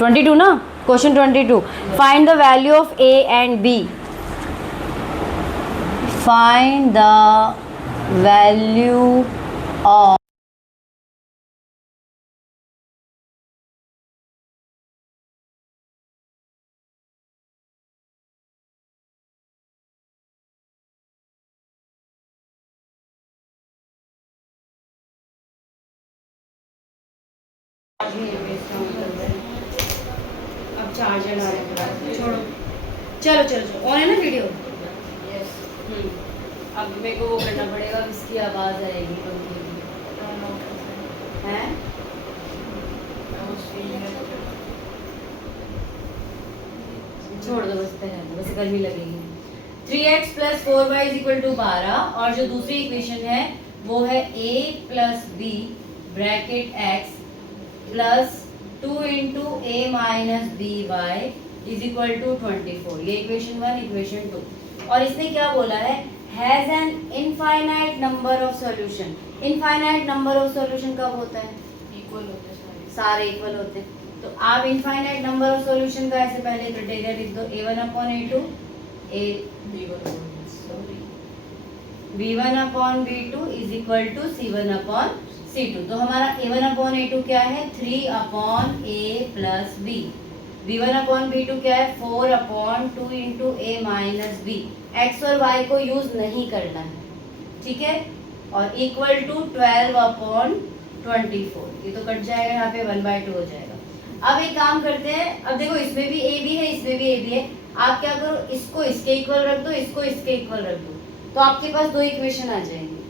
22 ना, question 22, find the value of A and B, find the value of अब charger ना रखो, छोड़ो, चलो चलो चलो, ऑन है ना वीडियो? यस। अब मेरे को वो करना पड़ेगा, इसकी आवाज़ आएगी पंखे की, हैं? छोड़ दो बस, बस गर्मी लगेगी। 3x plus 4y is equal to 12, और जो दूसरी इक्वेशन है वो है a plus B bracket x plus 2 into A minus B Y is equal to 24। ये इक्वेशन 1, इक्वेशन 2। और इसने क्या बोला है, has an infinite number of solution. Infinite number of solution कब होता है? इक्वल होते हैं सारे इक्वल होते हैं। तो आप इनफाइनाइट नंबर ऑफ सॉल्यूशन का ऐसे पहले क्राइटेरिया लिख दो, a1 upon a2, b1 upon b2 is equal to c1 upon c2। तो हमारा a1 अपॉन a2 क्या है, 3 upon a plus b। b1 upon b2 क्या है, 4 upon 2 into a minus b। x और y को यूज नहीं करना है, ठीक है। और इक्वल टू 12 अपॉन 24, ये तो कट जाएगा, यहाँ पे 1/2 हो जाएगा। अब एक काम करते हैं, अब देखो इसमें भी a भी है, इसमें भी a भी है। आप क्या करो, इसको इसके इक्वल रख दो, इसको इसके इक्वल रख दो, तो आपके पास दो इक्वेशन आ जाएंगी,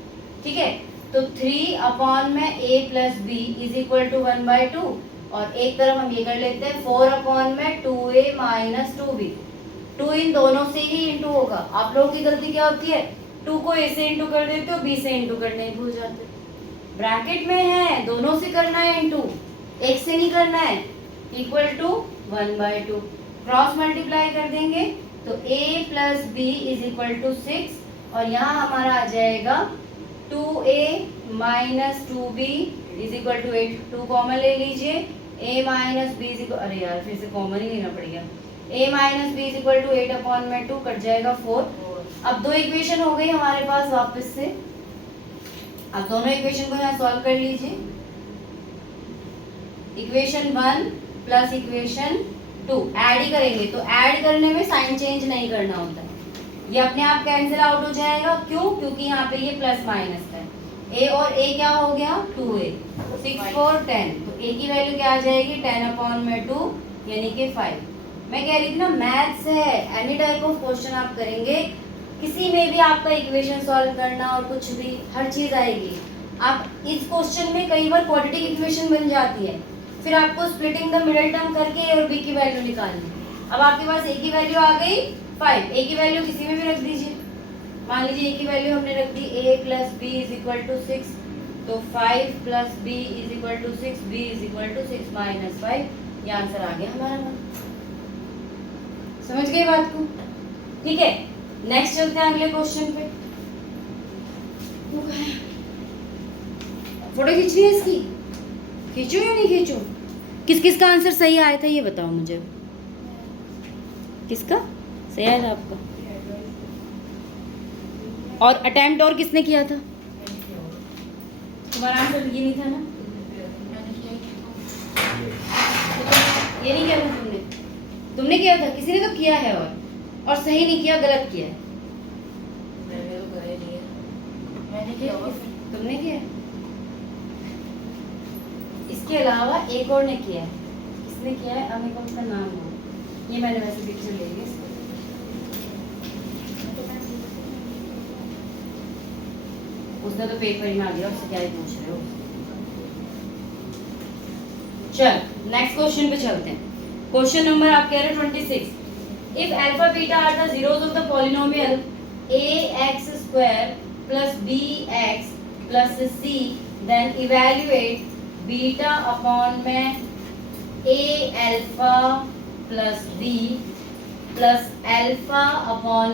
ठीक है। तो 3 अपॉन में a plus B is equal to 1/2, और एक तरफ हम ये कर लेते हैं 4 अपॉन में 2a माइनस 2b। 2 इन दोनों से ही इंटू होगा। आप लोगों की गलती क्या होती है, 2 को a से इंटू कर देते हो, b से इंटू करने ही भूल जाते हो। ब्रैकेट में है, दोनों से करना है इंटू, एक से नहीं करना है। इक्वल टू 1/2, क्रॉस मल्टीप्लाई कर देंगे तो a plus B is equal to 6, और यहाँ हमारा आ जाएगा 2a minus 2b is equal to 8। 2 common ले लीजिए, a minus B is equal, अरे यार फिर से कॉमन ही लेना पड़ेगा, a minus B is equal to 8 upon में 2, कट जाएगा 4। अब दो इक्वेशन हो गई हमारे पास वापस से। अब दोनों इक्वेशन को यहाँ सॉल्व कर लीजिए। इक्वेशन 1 प्लस इक्वेशन 2 ऐड ही करेंगे, तो ऐड करने में साइन चेंज नहीं करना होता है, ये अपने आप कैंसिल आउट हो जाएगा। क्यों? क्योंकि यहाँ पे ये प्लस माइनस है। a और a क्या हो गया, 2a, 6 4 10, तो a की वैल्यू क्या आ जाएगी, 10 अपॉन में 2 यानी कि 5। मैं कह रही थी ना, मैथ्स है, एनी टाइप ऑफ क्वेश्चन आप करेंगे, किसी में भी आपका इक्वेशन सॉल्व करना और कुछ भी, हर चीज आएगी। आप इस क्वेश्चन में कई बार क्वाड्रेटिक इक्वेशन बन जाती है, फिर आपको स्प्लिटिंग द मिडिल टर्म करके a और b की वैल्यू निकालनी। अब आपके पास a की वैल्यू आ गई 5, a की वैल्यू किसी में भी रख दीजिए। मान लीजिए a की वैल्यू हमने रख दी a plus B is equal to 6, तो 5 plus b is equal to 6, b is equal to 6 minus 5, ये आंसर आ गया हमारा। समझ गए बात को? ठीक है, नेक्स्ट चलते हैं अगले क्वेश्चन पे। फोटो खींचनी है इसकी, खींचो या नहीं खींचो? किस किस का आंसर सही आया था ये बताओ मुझे, किसका सही आया था आपका? और अटेम्प्ट और किसने किया था? तुम्हारा आंसर ये नहीं था ना, ये नहीं किया था तुमने? तुमने किया था, किसी ने तो किया है और सही नहीं किया, गलत किया है। मैंने किया, तुमने किया। इसके अलावा एक और ने किया है, किसने किया है? अब मेरे को उसका नाम हो, ये मैंने वैसे पिक्चर ले ली। उसने तो पेपर ही ना दिया, उससे क्या ही पूछ रहे हो। चल नेक्स्ट क्वेश्चन पे चलते हैं। क्वेश्चन नंबर आप कह रहे हैं 26। If alpha beta are the zeros of the polynomial ax² plus bx plus c, then evaluate beta upon में a alpha plus b plus alpha upon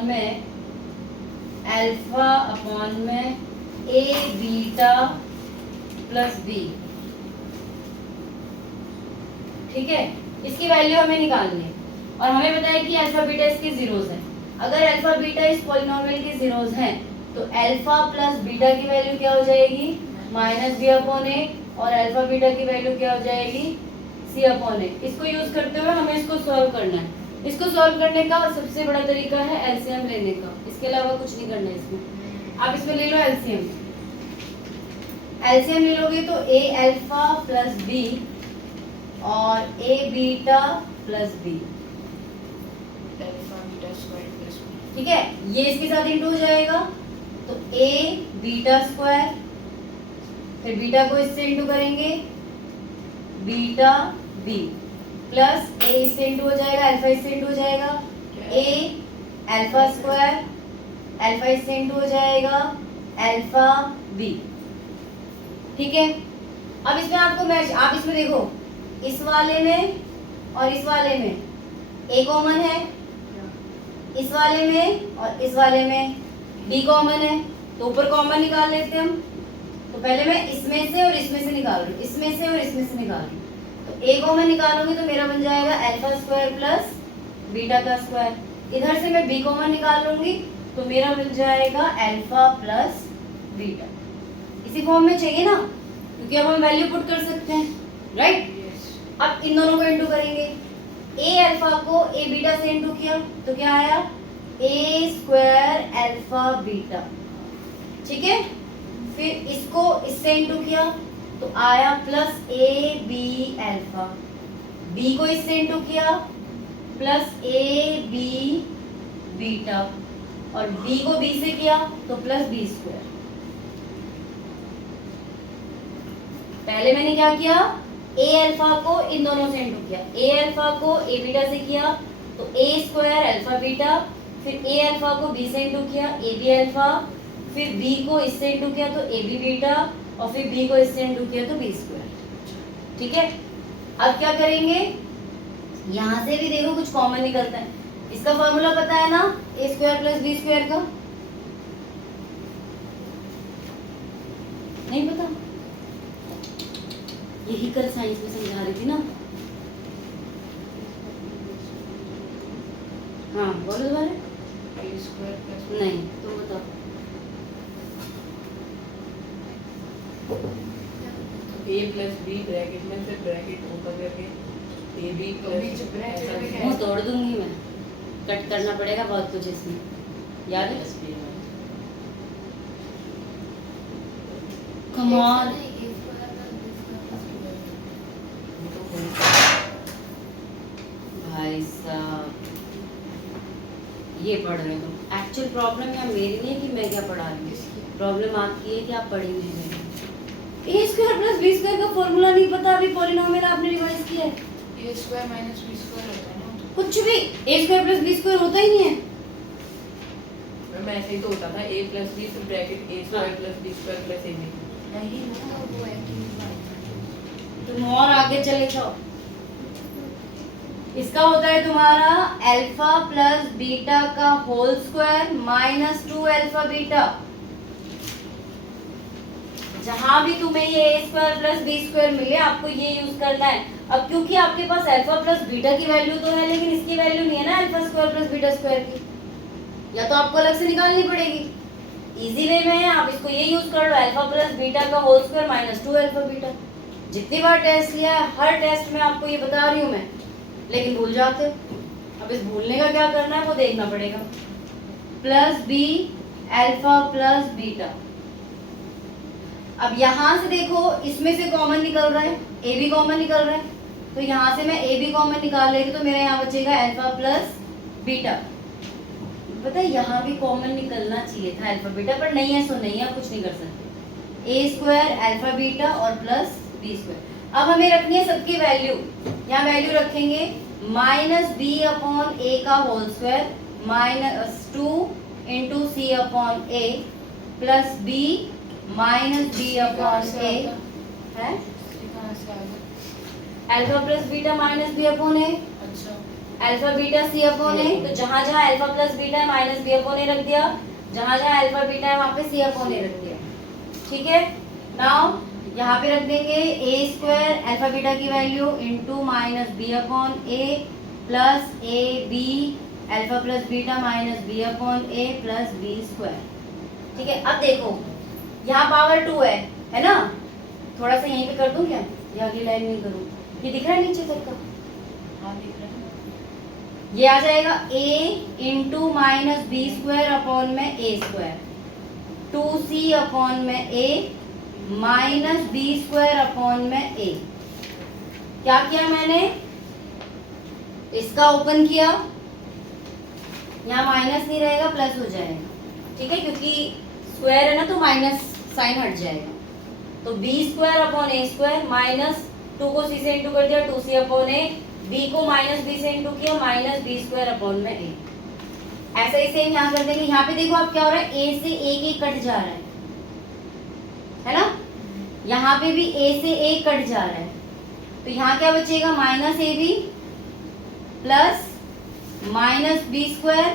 में a बीटा प्लस b, ठीक है। इसकी value हमें निकालनी है और हमें पता है कि अल्फा बीटा इसके जीरोस हैं। अगर अल्फा बीटा इस पॉलिनोमियल के जीरोस हैं तो अल्फा प्लस बीटा की वैल्यू क्या हो जाएगी, माइनस बी अपॉन ए, और अल्फा बीटा की वैल्यू क्या हो जाएगी, सी अपॉन ए। इसको यूज करते हुए हमें इसको सॉल्व करना है। इसको सॉल्व करने का सबसे बड़ा तरीका है एलसीएम लेने का, इसके अलावा कुछ नहीं करना है इसमें। आप इसमें ले लो एलसीएम। एलसीएम ले लोगे तो ए अल्फा प्लस बी और ए बीटा प्लस बी, ठीक है। ये इसके साथ इंटू हो जाएगा तो ए बीटा स्क्वायर, फिर बीटा को इससे इंटू करेंगे बीटा बी, प्लस ए इससे इंटू हो जाएगा, अल्फा इससे इंटू हो जाएगा, ए अल्फा स्क्वायर, अल्फा इससे इंटू हो जाएगा अल्फा बी, ठीक है। अब इसमें आपको मैच, आप इसमें देखो इस वाले में और इस वाले में ए कॉमन है, इस वाले में और इस वाले में बी कॉमन है, तो ऊपर कॉमन निकाल लेते हैं हम। तो पहले मैं इसमें से और इसमें से निकाल रही हूँ, इसमें से और इसमें से निकाल रही हूँ। तो ए कॉमन निकालोगे तो मेरा बन जाएगा अल्फा स्क्वायर प्लस बीटा का स्क्वायर। इधर से मैं बी कॉमन निकाल लूंगी तो मेरा बन जाएगा अल्फा प्लस बीटा। इसी फॉर्म में चाहिए ना, क्योंकि अब हम वैल्यू पुट कर सकते हैं, राइट। अब इन दोनों को इंटू करेंगे। ए अल्फा को ए बीटा से इंटू किया तो क्या आया, ए स्क्वायर अल्फा बीटा, ठीक है। फिर इसको इससे इंटू किया तो आया plus A B alpha, B को इससे इंटू किया प्लस ए बी बीटा, और बी को बी से किया तो प्लस बी स्क्वायर। पहले मैंने क्या किया, ए अल्फा को इन दोनों से इंटू किया, ए अल्फा को ए बीटा से किया तो ए स्क्वायर अल्फा बीटा, फिर ए अल्फा को बी से इंटू किया ए बी अल्फा, फिर बी को इससे इंटू किया तो ए बी बीटा, और फिर बी को इससे इंटू किया तो बी स्क्वायर, ठीक है। अब क्या करेंगे, यहाँ से भी देखो कुछ कॉमन निकलता है। इसका फॉर्मूला पता है ना, ए स्क्वायर प्लस बी स्क्वायर का, नहीं पता? यही कल साइंस में समझा रही थी ना। हाँ बोलो दोबारा। नहीं तुम बताओ। ए प्लस बी ब्रैकेट में से ब्रैकेट ओपन करके ए बी प्लस मुँह तोड़ दूंगी मैं, कट करना पड़ेगा बहुत कुछ इसमें, याद है? Come on. भाई साहब ये पढ़ रहे हो तुम। एक्चुअल प्रॉब्लम यहाँ मेरी नहीं है कि मैं क्या पढ़ा रही हूँ, प्रॉब्लम आपकी है कि आप पढ़ी नहीं रही। ए स्क्वायर प्लस बी स्क्वायर का फॉर्मूला नहीं पता, अभी पॉलिनोमियल आपने रिवाइज किया है। ए स्क्वायर माइनस बी स्क्वायर होता है ना, कुछ भी ए स्क्वायर प्लस बी स्क्वायर होता ही नहीं है। मैम ऐसे ही तो होता था, ए प्लस बी फिर bracket A square plus B square plus A B. नहीं ना, वो है तुम और आगे चले जाओ। इसका होता है तुम्हारा अल्फा प्लस बीटा का whole square minus 2 alpha beta. जहां भी तुम्हें ये A square plus B square मिले आपको ये यूज करना है। अब क्योंकि आपके पास अल्फा प्लस बीटा की वैल्यू तो है लेकिन इसकी वैल्यू नहीं है ना alpha square plus beta square की, या तो आपको अलग से निकालनी पड़ेगी। इजी वे में है, आप इसको ये यूज कर लो अल्फा प्लस बीटा का whole square minus 2 alpha beta. जितनी बार टेस्ट लिया है हर टेस्ट में आपको ये बता रही हूँ मैं, लेकिन भूल जाते हो। अब इस भूलने का क्या करना है वो देखना पड़ेगा। Plus B alpha plus beta. अब यहाँ से देखो इसमें से कॉमन निकल रहा है, ए बी कॉमन निकल रहा है, तो यहाँ से मैं ए बी कॉमन निकाल लेगी तो मेरा यहाँ बचेगा अल्फा प्लस बीटा। पता है यहाँ भी कॉमन निकलना चाहिए था अल्फा बीटा, पर नहीं है सो नहीं है, कुछ नहीं कर सकते। ए स्क्वायर अल्फा बीटा और प्लस बी स्क्वायर। अब हमें रखनी है सबकी वैल्यू, यहाँ वैल्यू रखेंगे माइनस बी अपॉन ए का whole square minus 2 into C upon A plus B minus B upon A है alpha plus beta minus B upon A. अच्छा alpha beta C upon A, तो जहाँ जहाँ alpha plus beta है minus B upon A रख दिया, जहाँ जहाँ अल्फा बीटा है वहाँ पे सी अपॉन ए रख दिया, ठीक है। नाउ यहाँ पे रख देंगे ए स्क्वायर अल्फा बीटा की value into minus B upon A plus A B alpha plus beta minus B upon A plus B square. ठीक है, अब देखो यहाँ पावर 2 है ना, थोड़ा सा यहीं पे कर दूं क्या, ये अगली लाइन में करूँ, ये दिख रहा है नीचे तक का, हाँ दिख रहा है। ये आ जाएगा a into minus B square upon में ए स्क्वायर 2c अपॉन में a minus B square upon में a। क्या किया मैंने, इसका ओपन किया, यहाँ माइनस नहीं रहेगा प्लस हो जाएगा। ठीक है, क्योंकि स्क्वायर है ना तो माइनस साइन हट जाएगा, तो बी स्क्वायर अपॉन ए स्क्वायर माइनस 2 को c से इंटू कर दिया 2c अपॉन ए, b को माइनस b से इंटू किया माइनस बी स्क्वायर अपॉन में a। ऐसा ही सेम यहाँ कर देंगे। यहाँ पे देखो अब क्या हो रहा है, a से a कट जा रहा है ना, यहाँ पे भी a से a कट जा रहा है, तो यहाँ क्या बचेगा माइनस ए B plus minus B square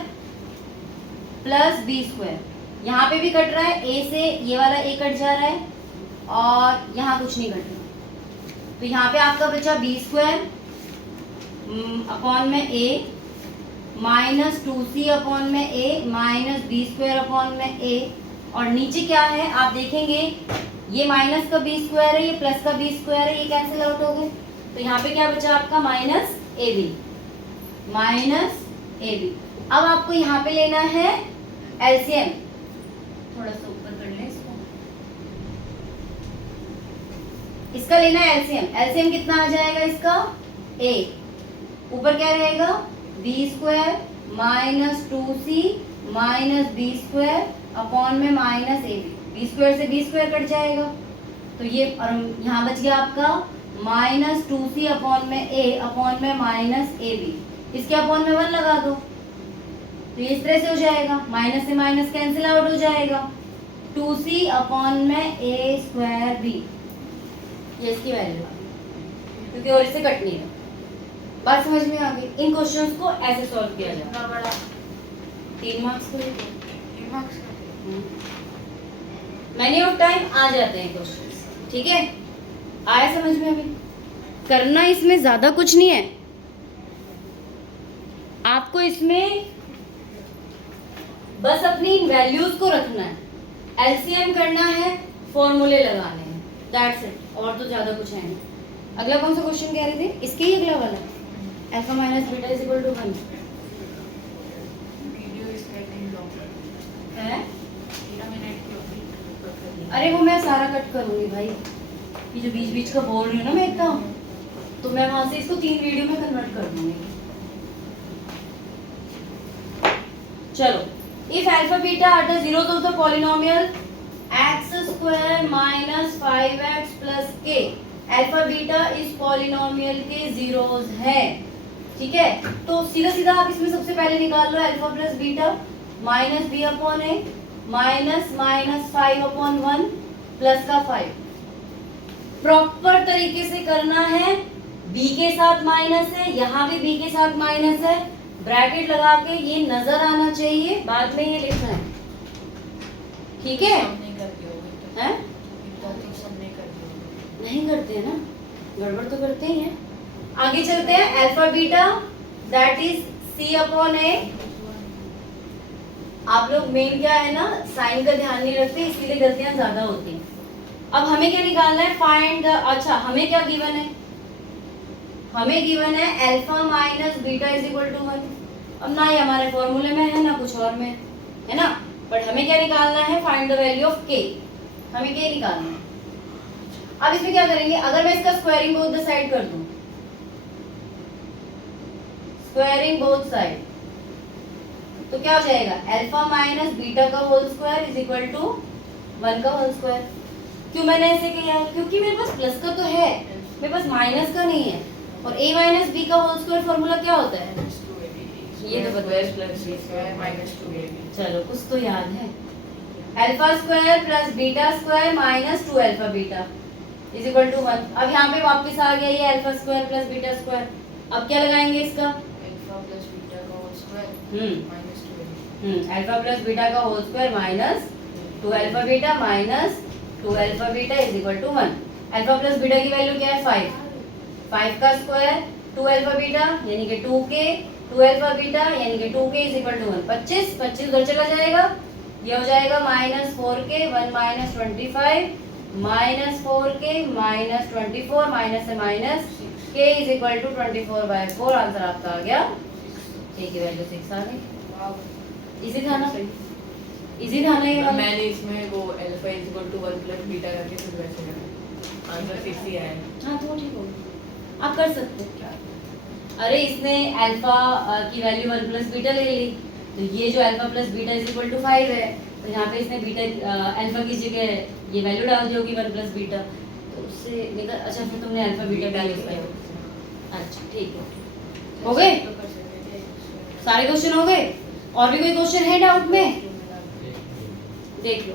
plus B square. यहाँ पे भी कट रहा है, a से ये वाला a कट जा रहा है और यहाँ कुछ नहीं कट रहा, तो यहाँ पे आपका बचा बी स्क्वायर अपॉन में a माइनस 2c अपॉन में a minus B square upon में a, और नीचे क्या है आप देखेंगे, ये माइनस का बी स्क्वायर है, ये प्लस का बी स्क्वायर है, ये कैंसिल आउट हो गए, तो यहाँ पे क्या बचा आपका माइनस ए बी, माइनस ए बी। अब आपको यहाँ पे लेना है एलसीएम, थोड़ा सा ऊपर कर लें इसको, इसका लेना है एलसीएम। एलसीएम कितना आ जाएगा इसका, a ऊपर क्या रहेगा b square minus 2c minus B square upon में माइनस ए बी स्क्वायर से बी स्क्वायर कट जाएगा, तो ये और यहाँ बच गया आपका माइनस 2c अपॉन में a अपॉन में माइनस ए बी, इसके अपॉन में 1 लगा दो, तो इस तरह से हो जाएगा, माइनस से माइनस कैंसिल आउट हो जाएगा, 2c अपॉन में a स्क्वायर बी, ये इसकी वैल्यू है, क्योंकि और इससे कट नहीं है। बात समझ में आ गई, इन क्वेश्चंस को ऐसे सॉल्व किया जाए। कितना बड़ा, 3 मार्क्स को 3 मार्क्स का। मैनी ऑफ टाइम आ जाते हैं क्वेश्चंस। ठीक है, आया समझ में, अभी करना इसमें ज्यादा कुछ नहीं है, आपको इसमें बस अपनी वैल्यूज को रखना है, एलसीएम करना है, फॉर्मूले लगाने हैं, दैट्स इट, और तो ज्यादा कुछ है नहीं। अगला कौन सा क्वेश्चन कह रहे थे, इसके ही अगला वाला, alpha minus beta is equal to 1 video is getting long है। 13 मिनट की होगी। अरे वो मैं सारा कट करूंगी भाई, ये जो बीच बीच का बोल रही हूँ ना मैं इतना, तो मैं वहां से इसको 3 वीडियो में कन्वर्ट कर दूंगी। चलो, if alpha beta are the zeros of the polynomial x square minus 5x plus k, alpha beta इस पॉलिनोमियल के जीरोस है। ठीक है, तो सीधा सीधा आप इसमें सबसे पहले निकाल लो alpha plus beta minus B upon A minus minus 5 upon 1 plus का 5। प्रॉपर तरीके से करना है, b के साथ माइनस है, यहाँ भी b के साथ माइनस है, ब्रैकेट लगा के ये नजर आना चाहिए, बाद में ये लिखना है। ठीक है, सब नहीं करते होगे हैं? इतना तो सब नहीं करते होगे। नहीं करते हैं ना, गड़बड़ तो करते ही हैं। आगे चलते हैं, alpha beta that is c upon a। आप लोग मेन क्या है ना, साइन का ध्यान नहीं रखते, इसीलिए गलतियां ज्यादा होती हैं। अब हमें क्या निकालना है, फाइंड द, अच्छा हमें क्या गिवन है, हमें गिवन है alpha minus beta is equal to 1। अब ना ये हमारे फॉर्मूले में है ना कुछ और में है ना, बट हमें क्या निकालना है, find the value of k, हमें k निकालना है। अब इसमें क्या करेंगे, अगर मैं इसका स्क्वायरिंग बोथ द साइड कर दूं, स्क्वायरिंग बोथ साइड, तो क्या हो जाएगा, अल्फा माइनस बीटा का whole square is equal to 1 का होल स्क्वायर। क्यों मैंने ऐसे किया है, क्योंकि मेरे पास प्लस का तो है, मेरे पास माइनस का नहीं है, और a माइनस बी का होल स्क्वायर फॉर्मूला क्या होता है, ये तो बताओ। Plus b square minus 2ab। चलो कुछ तो याद है, alpha square plus beta square minus 2 alpha beta is equal to 1। अब यहाँ पे वापस आ गया ये alpha square plus beta square, अब क्या लगाएंगे इसका, अल्फा प्लस बीटा का whole square minus 2ab। Alpha plus beta का whole square minus 2 alpha beta minus 2 alpha beta is equal to 1। Alpha plus beta की वैल्यू क्या है 5, 5 का स्क्वायर 2 अल्फा बीटा यानी कि 2k, 2 अल्फा बीटा यानी कि 2k इज इक्वल टू 1, 25 25 उधर चला जाएगा, ये हो जाएगा -4k 1 - 25 -4k -24 माइनस से minus k is equal to 24/4। Answer आपका आ गया k की वैल्यू 6 आ गई। इजी था ना, इजी था ना ये वाला? मैंने इसमें वो alpha is equal to 1 plus beta करके फिर वैसे करा, आंसर 6 ही आया। हाँ तो वो ठीक होगा, आप कर सकते हो। अरे इसने अल्फा की वैल्यू 1 प्लस बीटा ले ली, तो ये जो alpha plus beta is equal to 5 है, तो यहाँ पे इसने बीटा अल्फा की जगह ये वैल्यू डाल दी होगी 1 प्लस बीटा, तो उससे निकल। अच्छा फिर तुमने अल्फा बीटा बीटा भी यूज यूज किया। किया। अच्छा ठीक है, हो गए सारे क्वेश्चन हो गए? और भी कोई क्वेश्चन है डाउट में? देख लो।